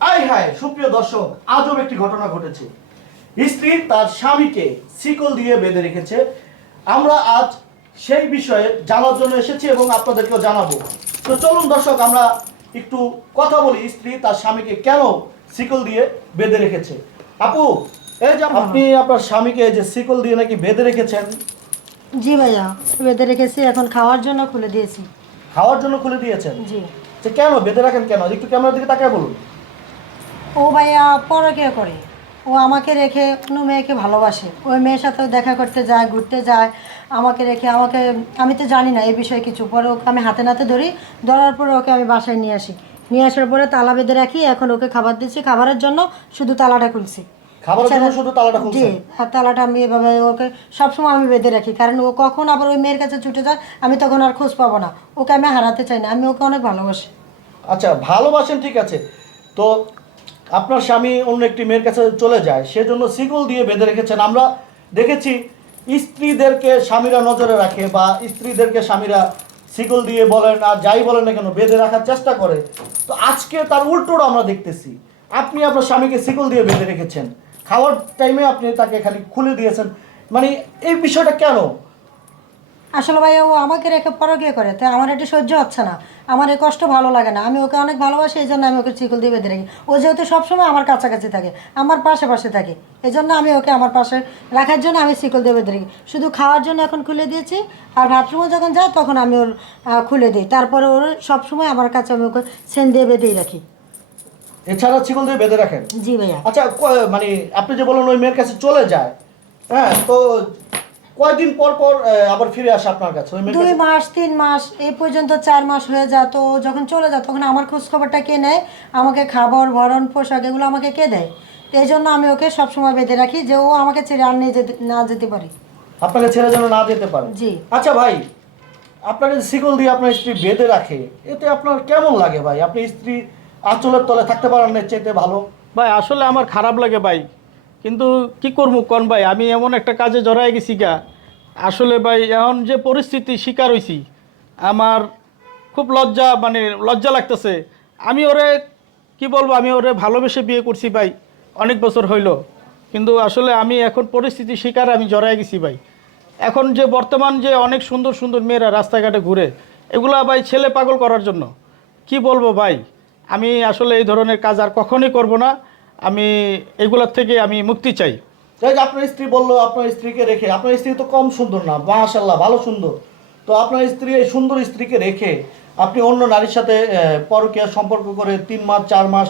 I হায় সুপ্রিয় দর্শক আজব একটি ঘটনা ঘটেছে। স্ত্রী তার স্বামীকে শিকল দিয়ে বেঁধে রেখেছে। আমরা আজ সেই বিষয়ে জানার জন্য এসেছি এবং আপনাদেরকেও জানাব। তো চলুন দর্শক আমরা একটু কথা বলি স্ত্রী তার স্বামীকে কেন শিকল দিয়ে বেঁধে রেখেছে? আপু এই যে আপনি আপনার স্বামীকে এই যে শিকল দিয়ে নাকি বেঁধে রেখেছেন? জি ভাইয়া বেঁধে রেখেছি এখন খাওয়ার জন্য খুলে দিয়েছি। খাওয়ার জন্য খুলে দিয়েছেন? জি। কেন বেঁধে রাখেন কেন? একটু ক্যামেরার দিকে তাকায় বলুন। ও ভাইয়া পরকে করে। ও আমাকে রেখে কোনো মেয়েকে ভালোবাসে। ওই মেয়ের সাথে দেখা করতে যায় ঘুরতে যায় আমাকে রেখে আমাকে আমি তো জানি না এই বিষয়ে কিছু। পরে ওকে আমি হাতে নাতে ধরি ধরার পরে ওকে আমি বাসায় নিয়ে আসি। নিয়ে আসার পরে তালা বেঁধে রাখি এখন ওকে খাবার দিচ্ছি। খাবারের জন্য শুধু তালাটা খুলছি। আর তালাটা আমি এভাবে ওকে সবসময় আমি বেঁধে রাখি। কারণ ও কখন আবার ওই মেয়ের কাছে ছুটে যায় আমি তখন আর খোঁজ পাবো না। ওকে আমি হারাতে চাই না আমি ওকে অনেক ভালোবাসি। আচ্ছা ভালোবাসেন ঠিক আছে। তো আপনার স্বামী অন্য একটি মেয়ের কাছে চলে যায়, সেজন্য শিকল দিয়ে বেঁধে রেখেছেন। আমরা দেখেছি স্ত্রীদেরকে স্বামীরা নজরে রাখে বা স্ত্রীদেরকে স্বামীরা শিকল দিয়ে বলেন আর যাই বলেন না কেন, বেঁধে রাখার চেষ্টা করে। তো আজকে তার উল্টোটা আমরা দেখতেছি। আপনি আপনার স্বামীকে শিকল দিয়ে বেঁধে রেখেছেন। খাওয়ার টাইমে আপনি তাকে খালি খুলে দিয়েছেন। মানে এই বিষয়টা কেন? আসলে ভাই ও আমাকে রেখে পরকিয়া করে তাই আমার এটা সহ্য হচ্ছে না। আমার এই কষ্ট ভালো লাগে না। আমি ওকে অনেক ভালোবাসি এই জন্য আমি ওকে চিকল দিয়ে বেঁধে রাখি। ও যেহেতু সবসময় আমার কাছাকাছি থাকে আমার পাশে পাশে থাকে এই জন্য আমি ওকে আমার পাশে রাখার জন্য আমি চিকল দিয়ে বেঁধে রাখি। শুধু খাওয়ার জন্য এখন খুলে দিয়েছি আর বাথরুমে যখন যায় তখন আমি ওর খুলে দিই। তারপরে ওর সবসময় আমার কাছে আমি ওকে সেন দিয়ে বেঁধেই রাখি। এছাড়া শিকল দিয়ে বেঁধে রাখেন? জি ভাইয়া। আচ্ছা মানে আপনি যে বলেন ওই মেয়ের কাছে চলে যায় হ্যাঁ তো কয়দিন পর পর আবার ফিরে আসে আপনার কাছে? দুই মাস তিন মাস এই পর্যন্ত চার মাস হয়ে যায়। তো যখন চলে যায় তখন আমার খোঁজ খবরটা কে নেয়? আমাকে খাবার ভরণ পোশাক এগুলো আমাকে কে দেয়? এই জন্য আমি ওকে সবসময় বেঁধে রাখি যে ও আমাকে ছেড়ে আর নিয়ে যেতে না যেতে পারে। আপনাকে ছেড়ে যেন না যেতে পারে? জি। আচ্ছা ভাই আপনাকে শিকল দিয়ে আপনার স্ত্রী বেঁধে রাখে এতে আপনার কেমন লাগে ভাই? আপনি স্ত্রী আঁচলের তলে থাকতে পারেন না চাইতে ভালো? ভাই আসলে আমার খারাপ লাগে ভাই। কিন্তু কি করব, কন ভাই? আমি এমন একটা কাজে জড়াই গেছি গা। আসলে ভাই, এখন যে পরিস্থিতি শিকার হয়েছি আমার খুব লজ্জা মানে লজ্জা লাগতেছে। আমি ওরে, কি বলব, আমি ওরে ভালোবেসে বিয়ে করছি ভাই, অনেক বছর হইল। কিন্তু আসলে আমি এখন পরিস্থিতি শিকার আমি জড়াই গেছি ভাই। এখন যে বর্তমান যে অনেক সুন্দর সুন্দর মেয়েরা রাস্তাঘাটে ঘুরে, এগুলা ভাই ছেলে পাগল করার জন্য। কি বলব ভাই? আমি আসলে এই ধরনের কাজ আর কখনই করব না। আমি এগুলোর থেকে আমি মুক্তি চাই। যাই আপনার স্ত্রী বলল আপনার স্ত্রীকে রেখে। আপনার স্ত্রী তো কম সুন্দর না মাশাল্লাহ ভালো সুন্দর। তো আপনার স্ত্রী এই সুন্দর স্ত্রীকে রেখে আপনি অন্য নারীর সাথে পরকীয়া সম্পর্ক করে তিন মাস চার মাস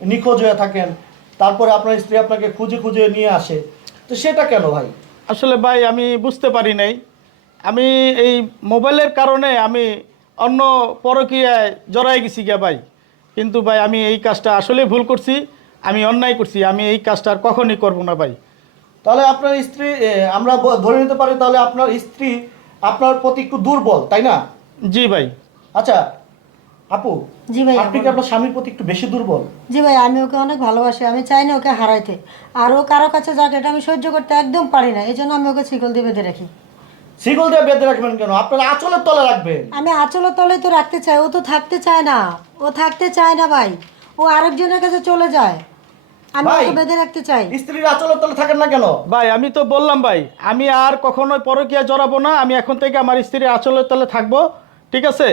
নিখোঁজ হয়ে থাকেন। তারপরে আপনার স্ত্রী আপনাকে খুঁজে খুঁজে নিয়ে আসে। তো সেটা কেন ভাই? আসলে ভাই আমি বুঝতে পারি নাই। আমি এই মোবাইলের কারণে আমি অন্য পরকীয়ায় জড়াই গেছি গিয়া ভাই। কিন্তু ভাই আমি এই কাজটা আসলে ভুল করছি। আমি অন্যায় করছি আমি এই কাজটা আর কখনই করব না ভাই। তাহলে আপনার স্ত্রী আমরা ধরে নিতে পারি তাহলে আপনার স্ত্রী আপনার প্রতি একটু দুর্বল তাই না? জি ভাই। আচ্ছা আপু জি ভাই আপনি কি আপনার স্বামীর প্রতি একটু বেশি দুর্বল? জি ভাই আমি ওকে অনেক ভালোবাসি আমি চাই না ওকে হারাইতে। আর ও কারও কাছে যাক এটা আমি সহ্য করতে একদম পারি না এই জন্য আমি ওকে চিকল দিয়ে বেঁধে রাখি। শিকল দিয়ে বেঁধে রাখবেন কেন? আপনার আঁচলের তলে রাখবেন। আমি আঁচলের তলে তো রাখতে চাই ও তো থাকতে চায় না ও থাকতে চায় না ভাই ও আরেকজনের কাছে চলে যায়। আমি ভাই। ওকে বেঁধে রাখতে চাই স্ত্রীর আঁচলের তলে থাকেন না কেন ভাই আমি তো বললাম ভাই আমি আর কখনোই পরকীয়া জড়াবো না আমি এখন থেকে আমার স্ত্রীর আঁচলের তলে থাকব ঠিক আছে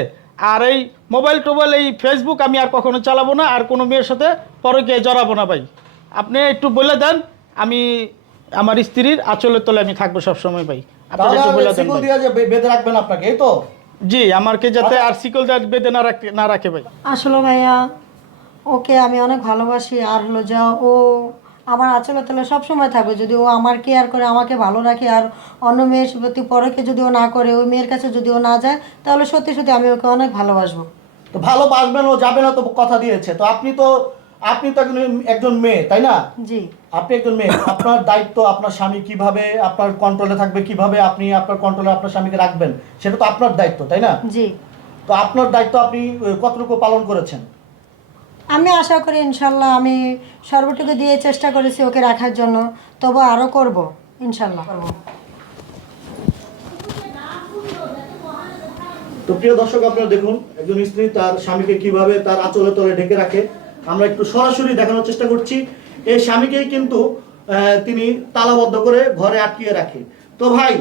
আর এই মোবাইল টোবাইল এই ফেসবুক আমি আর কখনো চালাবো না আর কোনো মেয়ের সাথে পরকীয়ায় জড়াবো না ভাই আপনি একটু বলে দেন আমি আমার স্ত্রীর আঁচলের তলে আমি থাকব সবসময় ভাই আপনি তাহলে একটু আর বলে দেন শিকল ভাই। দিয়ে যে বে- বেঁধে রাখবেন আপনাকে এই তো জি আমাকে যাতে আচ্ছা। আর দিয়ে বেঁধে না রাখে না রাখে ভাই আসলে ভাইয়া ওকে আমি অনেক ভালোবাসি। আর হলো যা ও আমার আচলে তলে সবসময় থাকবে। যদি ও আমার কেয়ার করে আমাকে ভালো রাখে আর অন্য মেয়ের প্রতি পরকে যদি ও না করে ওই মেয়ের কাছে যদি ও না যায় তাহলে সত্যি সত্যি আমি ওকে অনেক ভালোবাসবো। তো ভালোবাসবেন ও যাবে না তো কথা দিয়েছে। তো আপনি তো আপনি তো একজন মেয়ে তাই না? জি। আপনি একজন মেয়ে আপনার দায়িত্ব আপনার স্বামী কীভাবে আপনার কন্ট্রোলে থাকবে কীভাবে আপনি আপনার কন্ট্রোলে আপনার স্বামীকে রাখবেন সেটা তো আপনার দায়িত্ব তাই না? জি। তো আপনার দায়িত্ব আপনি কতটুকু পালন করেছেন? আমি আশা করি ইনশাল্লাহ আমি সর্বটুকু দিয়ে চেষ্টা করেছি ওকে রাখার জন্য। তবু আরও করব, ইনশাল্লাহ। করব তো প্রিয় দর্শক, আপনারা দেখুন, একজন স্ত্রী তার স্বামীকে কীভাবে তার আঁচলে তলে ঢেকে রাখে। আমরা একটু সরাসরি দেখানোর চেষ্টা করছি। এই স্বামীকেই কিন্তু তিনি তালাবদ্ধ করে ঘরে আটকিয়ে রাখে। তো ভাই,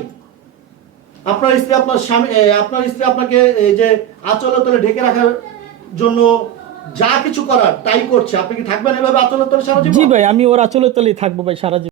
আপনার স্ত্রী আপনার স্বামী আপনার স্ত্রী আপনাকে এই যে আচলে তলে ঢেকে রাখার জন্য যা কিছু করার তাই করছে আপনি কি থাকবেন এভাবে আচলের তলে সারা জীবন জি ভাই আমি ওর আচলের তলেই থাকব ভাই সারা জীবন।